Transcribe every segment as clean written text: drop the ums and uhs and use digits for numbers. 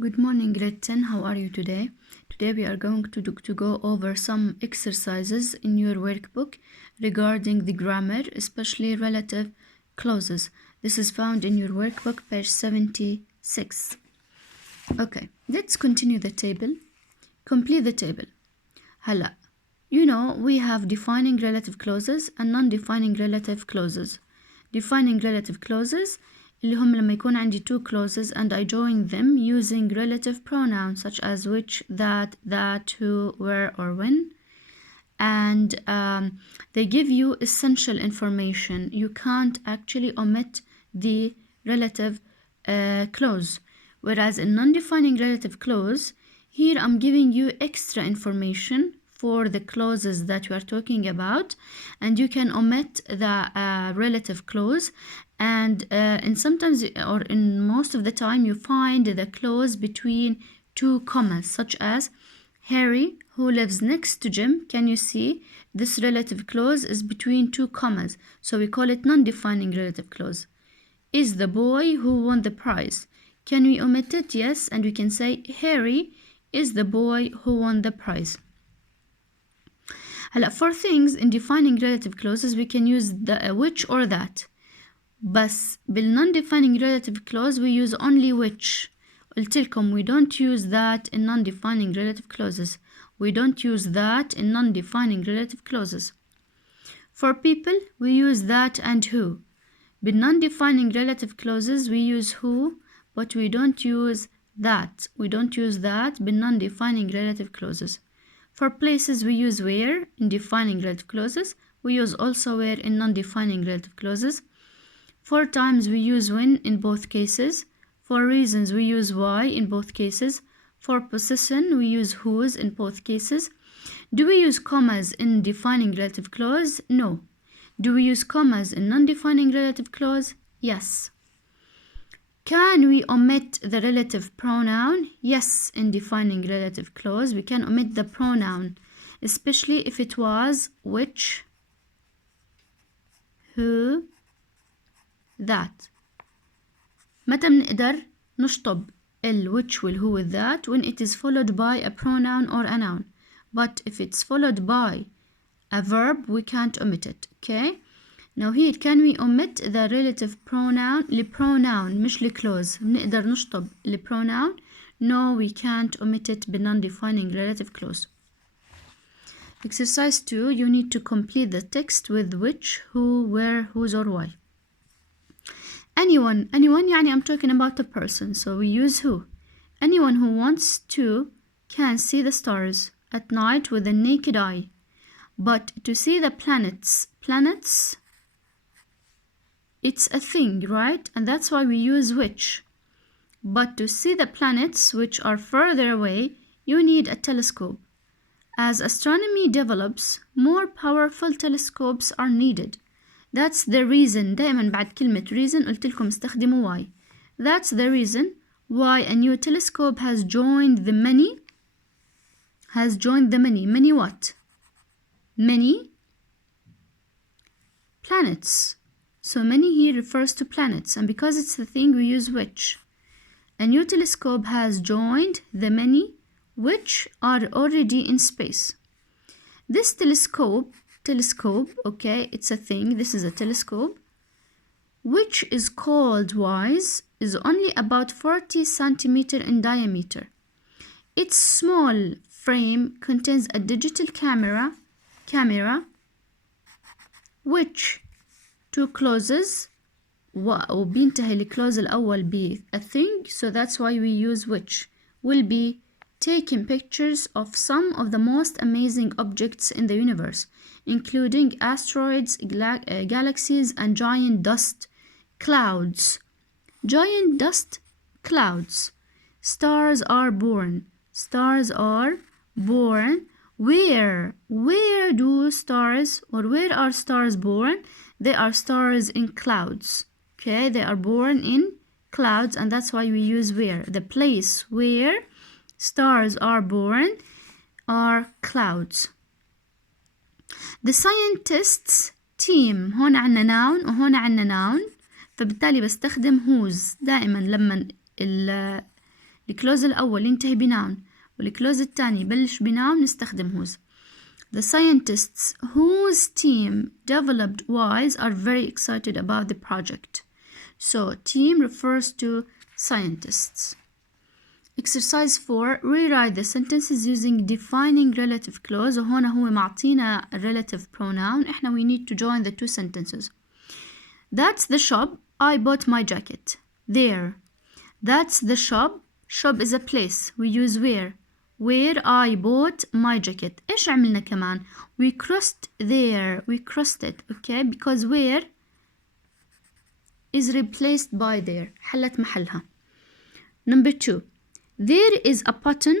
Good morning, grade 10. How are you today? Today we are going to go over some exercises in your workbook regarding the grammar, especially relative clauses. This is found in your workbook, page 76. Okay, let's continue the table. Complete the table. هلا, we have defining relative clauses and non-defining relative clauses. Defining relative clauses اللي هم لما يكون عندي two clauses and I join them using relative pronouns such as which, that, who, where, or when. And they give you essential information. You can't actually omit the relative clause. Whereas in non-defining relative clause, here I'm giving you extra information for the clauses that we are talking about, and you can omit the relative clause. And in sometimes or in most of the time you find the clause between two commas, such as Harry, who lives next to Jim. Can you see this relative clause is between two commas, so we call it non-defining relative clause. Is the boy who won the prize. Can we omit it? Yes, and we can say Harry is the boy who won the prize. For things in defining relative clauses we can use the which or that. بس بالnon-defining relative clause we use only which. قلت لكم we don't use that in non-defining relative clauses. We don't use that in non-defining relative clauses. For people we use that and who. بالnon-defining relative clauses we use who, but we don't use that. We don't use that بالnon-defining relative clauses. For places we use where in defining relative clauses. We use also where in non-defining relative clauses. For times we use when in both cases. For reasons we use why in both cases. For possession we use whose in both cases. Do we use commas in defining relative clause? No. Do we use commas in non-defining relative clause? Yes. Can we omit the relative pronoun? Yes, in defining relative clause we can omit the pronoun, especially if it was which, who, that. متى بنقدر نشطب which والwho with that when it is followed by a pronoun or a noun. But if it's followed by a verb we can't omit it. Okay? Now here can we omit the relative pronoun لpronoun مش لclause. بنقدر نشطب لpronoun. No, we can't omit it non-defining relative clause. Exercise 2, you need to complete the text with which, who, where, whose, or why. Anyone يعني I'm talking about a person, so we use who. Anyone who wants to can see the stars at night with the naked eye. But to see the planets, it's a thing, right? And that's why we use which. But to see the planets which are further away, you need a telescope. As astronomy develops, more powerful telescopes are needed. That's the reason. دائما بعد كلمة reason قلت لكم استخدموا why. That's the reason why a new telescope has joined the many. Many what? Many planets. So many here refers to planets, and because it's a thing we use which. A new telescope has joined the many which are already in space. This telescope, okay, it's a thing, this is a telescope, which is called WISE, is only about 40 centimeters in diameter. Its small frame contains a digital camera which two clauses وبينتهي الكلوز الأول ب a thing, so that's why we use which. Will be taking pictures of some of the most amazing objects in the universe, including asteroids, galaxies, and giant dust clouds. Stars are born. Where do stars, or where are stars born? They are stars in clouds. Okay, they are born in clouds, and that's why we use where. The place where stars are born are clouds. The scientists team. هون عنا noun وهون عنا noun، فبالتالي بستخدم whose دائما لما الكلوز الأول ينتهي بnoun والكلوز الثاني يبلش بnoun نستخدم whose. The scientists whose team developed WISE are very excited about the project. So team refers to scientists. Exercise 4. Rewrite the sentences using defining relative clause. وهنا هو معطينا relative pronoun. إحنا we need to join the two sentences. That's the shop. I bought my jacket. There. That's the shop. Shop is a place. We use where I bought my jacket. إيش عملنا كمان? We crossed there. We crossed it. Okay? Because where is replaced by there. حلت محلها. Number 2. There is a button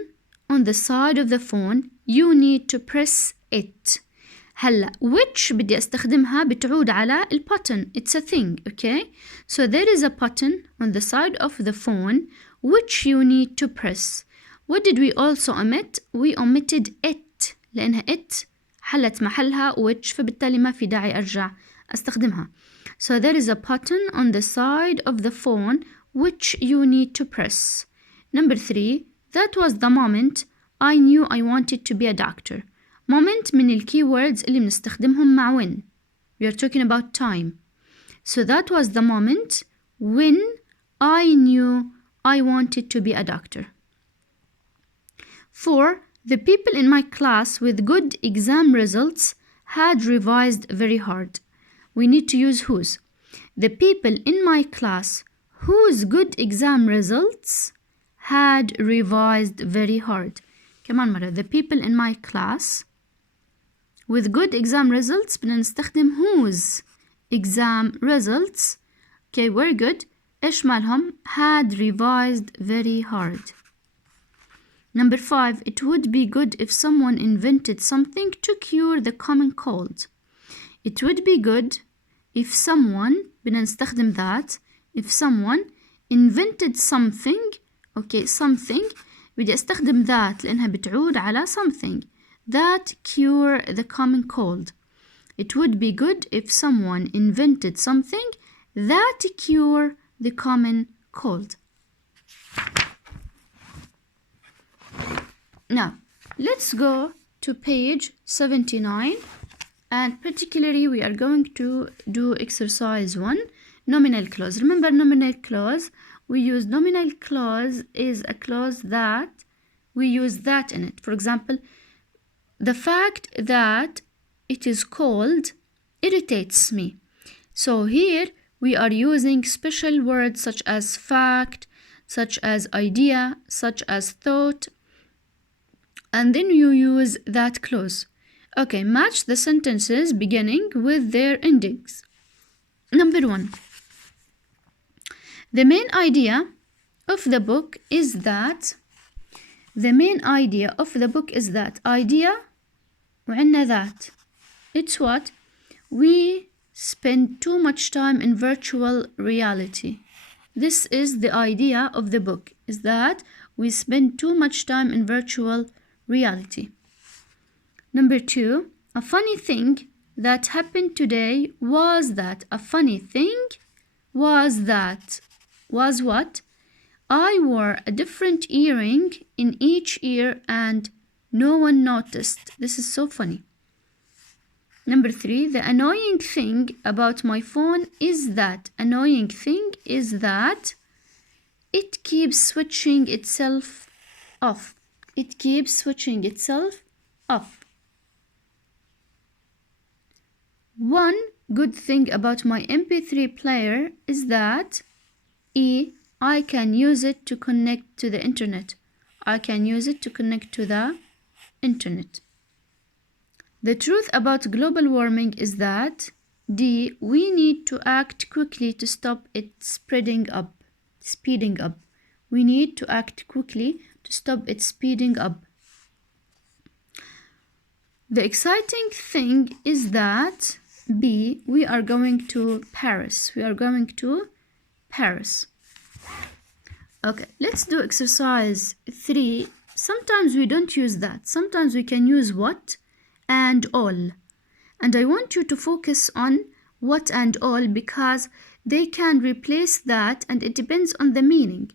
on the side of the phone. You need to press it. هلا which بدي استخدمها بتعود على button. It's a thing. Okay? So there is a button on the side of the phone which you need to press. What did we also omit? We omitted it لأنها it حلت محلها which فبالتالي ما في داعي أرجع أستخدمها. So there is a button on the side of the phone which you need to press. Number 3. That was the moment I knew I wanted to be a doctor. Moment من ال keywords اللي بنستخدمهم مع when. We are talking about time. So that was the moment when I knew I wanted to be a doctor. 4. The people in my class with good exam results had revised very hard. We need to use whose. The people in my class whose good exam results had revised very hard. كمان مرة. The people in my class with good exam results بدنا نستخدم whose exam results. Okay, very good. إيش مالهم? Had revised very hard. Number 5. It would be good if someone invented something to cure the common cold. It would be good if someone بدنا نستخدم that. If someone invented something. Okay, something. بدي استخدم that لأنها بتعود على something that cure the common cold. It would be good if someone invented something that cure the common cold. Now, let's go to page 79, and particularly we are going to do exercise 1, nominal clause. Remember nominal clause, we use nominal clause is a clause that we use that in it. For example, the fact that it is cold irritates me. So here we are using special words such as fact, such as idea, such as thought, and then you use that clause. Okay, match the sentences beginning with their endings. Number 1. The main idea of the book is that. The main idea of the book is that. Idea وعندنا that. It's what? We spend too much time in virtual reality. This is the idea of the book, is that we spend too much time in virtual reality. Number 2. A funny thing that happened today was that. A funny thing was that. Was what? I wore a different earring in each ear and no one noticed. This is so funny. Number 3. The annoying thing about my phone is that. Annoying thing is that it keeps switching itself off. It keeps switching itself off. One good thing about my MP3 player is that I can use it to connect to the internet. I can use it to connect to the internet. The truth about global warming is that D. We need to act quickly to stop it speeding up. We need to act quickly to stop it speeding up. The exciting thing is that B. We are going to Paris. We are going to Paris. Okay, let's do exercise 3. Sometimes we don't use that. Sometimes we can use what and all. And I want you to focus on what and all because they can replace that and it depends on the meaning.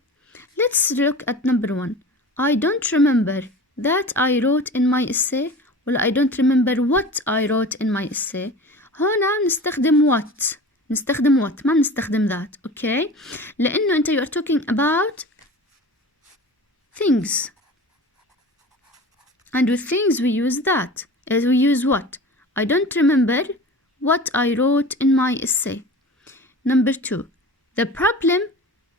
Let's look at number 1. I don't remember that I wrote in my essay. ولا I don't remember what I wrote in my essay. هنا نستخدم what. ما نستخدم that. Okay. لأنه أنت you are talking about things. And with things we use that. We use what? I don't remember what I wrote in my essay. Number 2. The problem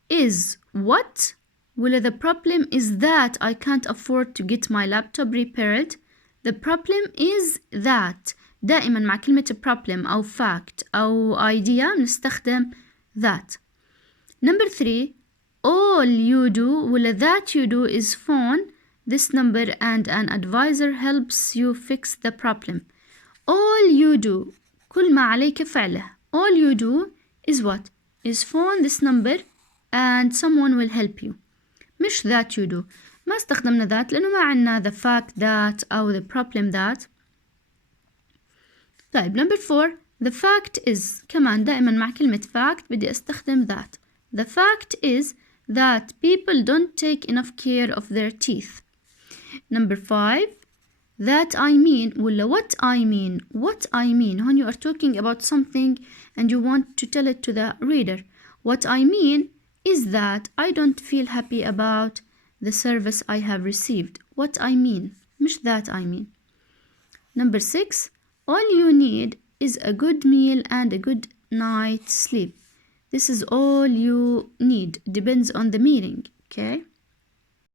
is what? Well, the problem is that I can't afford to get my laptop repaired. The problem is that. دائما مع كلمة problem أو fact أو idea نستخدم that. Number 3. All you do, well, that you do is phone this number and an advisor helps you fix the problem. All you do, كل ما عليك فعله. All you do is what? Is phone this number and someone will help you. مش that you do. ما استخدمنا that لأنه ما عنا the fact that أو the problem that. طيب number 4. The fact is. كمان دائما مع كلمة fact بدي استخدم that. The fact is that people don't take enough care of their teeth. Number 5. That I mean ولا what I mean. What I mean. When you are talking about something and you want to tell it to the reader. What I mean is that I don't feel happy about the service I have received. What I mean. مش that I mean. Number 6. All you need is a good meal and a good night's sleep. This is all you need. Depends on the meaning. Okay.